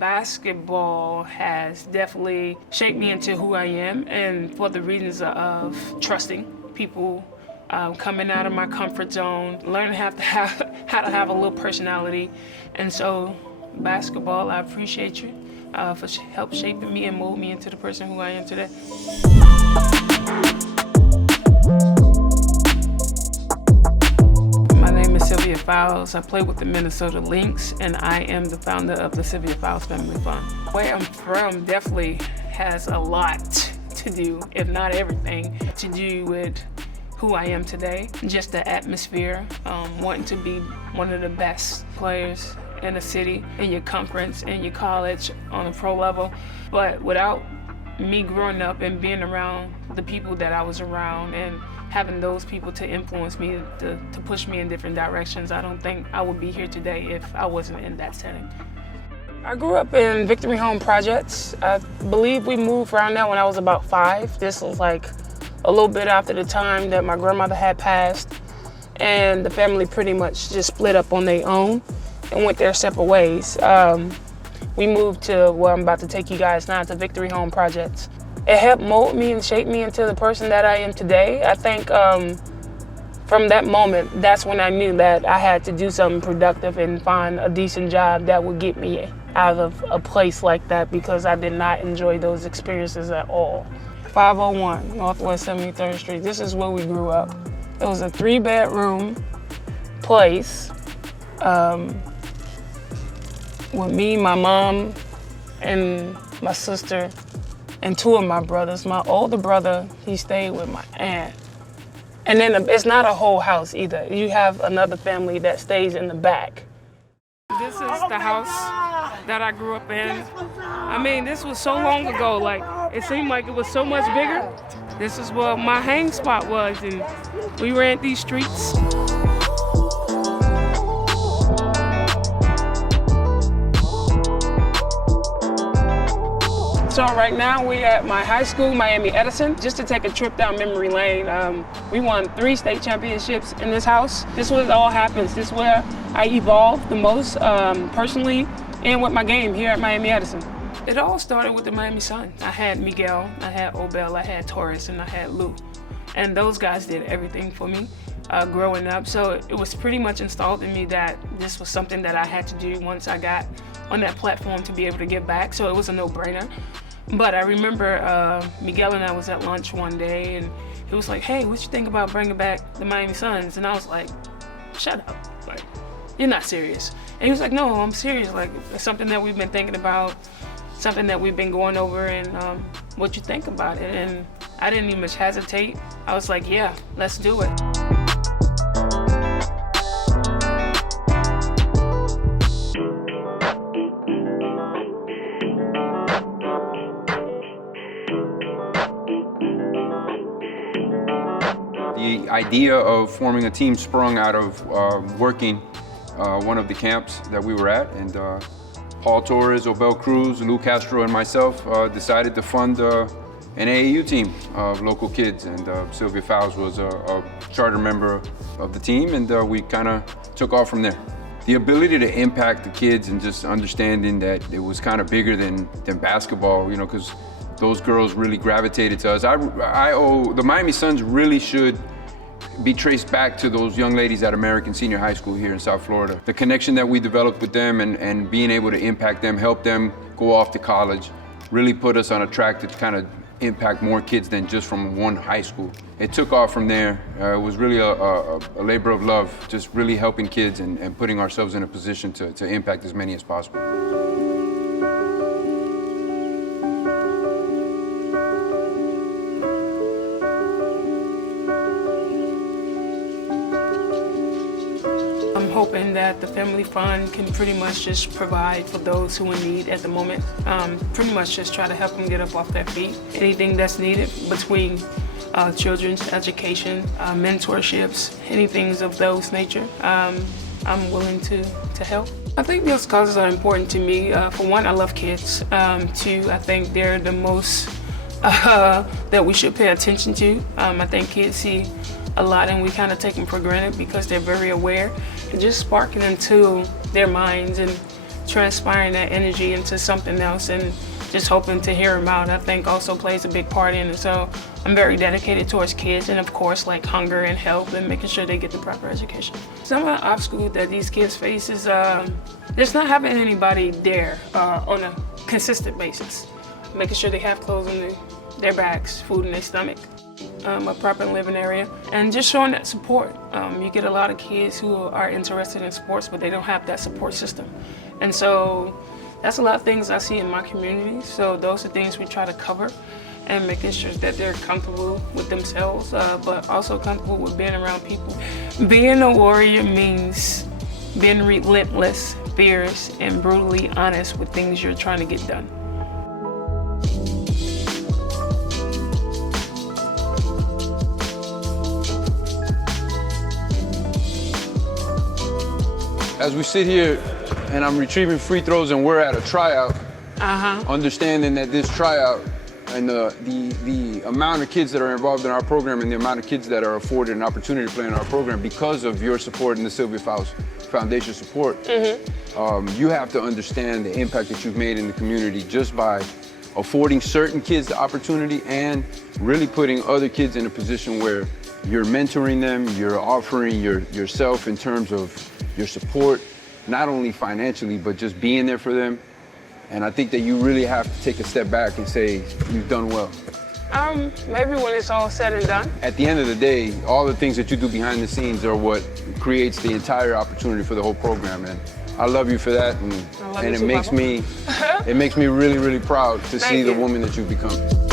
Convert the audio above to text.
Basketball has definitely shaped me into who I am, and for the reasons of trusting people, coming out of my comfort zone, learning how to have a little personality. And so basketball, I appreciate you for help shaping me and mold me into the person who I am today. My name is Sylvia Fowles. I play with the Minnesota Lynx, and I am the founder of the Sylvia Fowles Family Fund. Where I'm from definitely has a lot to do, if not everything, to do with who I am today. Just the atmosphere, wanting to be one of the best players in the city, in your conference, in your college, on a pro level. But without me growing up and being around the people that I was around and having those people to influence me, to push me in different directions, I don't think I would be here today if I wasn't in that setting. I grew up in Victory Home Projects. I believe we moved around there when I was about 5. This was like a little bit after the time that my grandmother had passed, and the family pretty much just split up on their own and went their separate ways. We moved to where I'm about to take you guys now, to Victory Home Projects. It helped mold me and shape me into the person that I am today. I think from that moment, that's when I knew that I had to do something productive and find a decent job that would get me out of a place like that, because I did not enjoy those experiences at all. 501 Northwest 73rd Street. This is where we grew up. It was a 3-bedroom place with me, my mom, and my sister, and 2 of my brothers. My older brother, he stayed with my aunt. And then it's not a whole house either. You have another family that stays in the back. This is the house that I grew up in. I mean, this was so long ago, like, it seemed like it was so much bigger. This is where my hang spot was, and we ran these streets. So right now we're at my high school, Miami Edison, just to take a trip down memory lane. We won 3 state championships in this house. This is where it all happens. This is where I evolved the most personally and with my game here at Miami Edison. It all started with the Miami Suns. I had Miguel, I had Obel, I had Torres, and I had Lou. And those guys did everything for me growing up. So it was pretty much installed in me that this was something that I had to do once I got on that platform to be able to give back. So it was a no-brainer. But I remember Miguel and I was at lunch one day, and he was like, "Hey, what you think about bringing back the Miami Suns?" And I was like, "Shut up, like, you're not serious." And he was like, "No, I'm serious. Like, it's something that we've been thinking about, something that we've been going over, and what you think about it?" And I didn't even much hesitate. I was like, "Yeah, let's do it." The idea of forming a team sprung out of working one of the camps that we were at, and Paul Torres, Obel Cruz, Lou Castro, and myself decided to fund an AAU team of local kids, and Sylvia Fowles was a charter member of the team, and we kind of took off from there. The ability to impact the kids and just understanding that it was kind of bigger than basketball, you know, because those girls really gravitated to us. The Miami Suns really should be traced back to those young ladies at American Senior High School here in South Florida. The connection that we developed with them and being able to impact them, help them go off to college, really put us on a track to kind of impact more kids than just from one high school. It took off from there. It was really a labor of love, just really helping kids and putting ourselves in a position to impact as many as possible. I'm hoping that the Family Fund can pretty much just provide for those who are in need at the moment. Pretty much just try to help them get up off their feet. Anything that's needed between children's education, mentorships, anything of those nature, I'm willing to help. I think those causes are important to me. For one, I love kids. 2, I think they're the most that we should pay attention to. I think kids see a lot and we kind of take them for granted because they're very aware, and just sparking into their minds and transpiring that energy into something else and just hoping to hear them out, I think also plays a big part in it. So I'm very dedicated towards kids, and of course like hunger and health and making sure they get the proper education. Some of the obstacles that these kids face is just not having anybody there on a consistent basis. Making sure they have clothes in their backs, food in their stomach, a proper living area, and just showing that support. You get a lot of kids who are interested in sports, but they don't have that support system. And so that's a lot of things I see in my community. So those are things we try to cover and making sure that they're comfortable with themselves, but also comfortable with being around people. Being a warrior means being relentless, fierce, and brutally honest with things you're trying to get done. As we sit here and I'm retrieving free throws and we're at a tryout, understanding that this tryout and the amount of kids that are involved in our program and the amount of kids that are afforded an opportunity to play in our program because of your support and the Sylvia Fowles Foundation support, you have to understand the impact that you've made in the community just by affording certain kids the opportunity and really putting other kids in a position where you're mentoring them, you're offering yourself in terms of your support, not only financially, but just being there for them. And I think that you really have to take a step back and say, you've done well. Maybe when it's all said and done. At the end of the day, all the things that you do behind the scenes are what creates the entire opportunity for the whole program. And I love you for that. And it makes me really, really proud to see the woman that you've become.